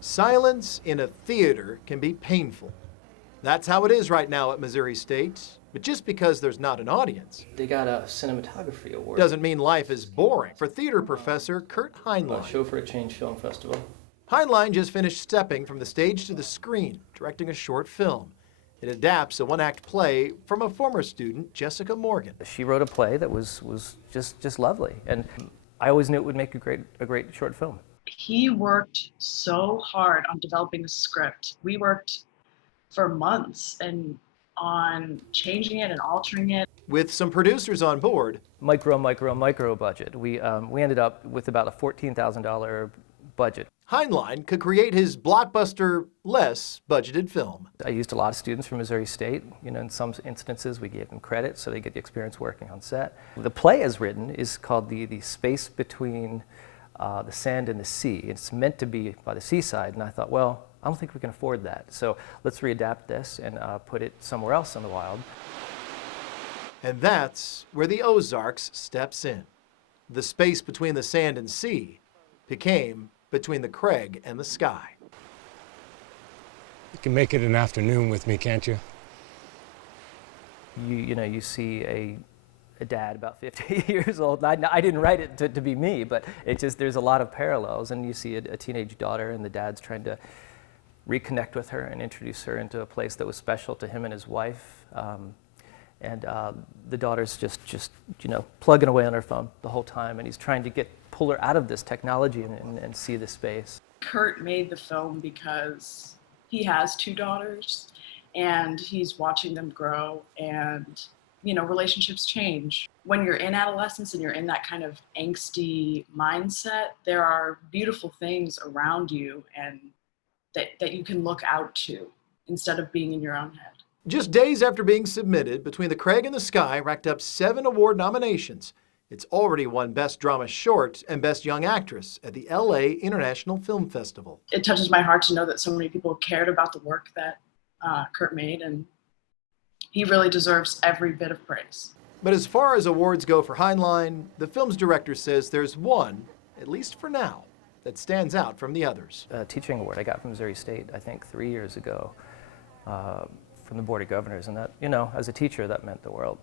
Silence in a theater can be painful. That's how it is right now at Missouri State. But just because there's not an audience They got a cinematography award. doesn't mean life is boring for theater professor Kurt A Heinlein. show for a Change Film Festival. Heinlein just finished stepping from the stage to the screen, directing a short film. It adapts a one-act play from a former student, Jessica Morgan. She wrote a play that was just lovely, and I always knew it would make a great short film. He worked so hard on developing the script. We worked for months and on changing it and altering it. With some producers on board, Micro budget. We ended up with about a $14,000 budget. Heinlein could create his blockbuster, less budgeted film. I used a lot of students from Missouri State. You know, in some instances we gave them credit so they get the experience working on set. The play as written is called the space between the sand and the sea. It's meant to be by the seaside, and I thought, well, I don't think we can afford that. So let's readapt this and put it somewhere else in the wild. And that's where the Ozarks steps in. The space between the sand and sea became between the crag and the sky. You can make it an afternoon with me, can't you? You see a dad about 50 years old. I didn't write it to be me, but it just, there's a lot of parallels. And you see a teenage daughter, and the dad's trying to reconnect with her and introduce her into a place that was special to him and his wife. And the daughter's just plugging away on her phone the whole time, and he's trying to pull her out of this technology and see the space. Kurt made the film because he has two daughters and he's watching them grow, and relationships change. When you're in adolescence and you're in that kind of angsty mindset, there are beautiful things around you and that you can look out to instead of being in your own head. Just days after being submitted, Between the Crag and the Sky racked up 7 award nominations. It's already won Best Drama Short and Best Young Actress at the LA International Film Festival. It touches my heart to know that so many people cared about the work that Kurt made, and he really deserves every bit of praise. But as far as awards go for Heinlein, the film's director says there's one, at least for now, that stands out from the others. A teaching award I got from Missouri State, I think 3 years ago, from the Board of Governors, and that, as a teacher, that meant the world.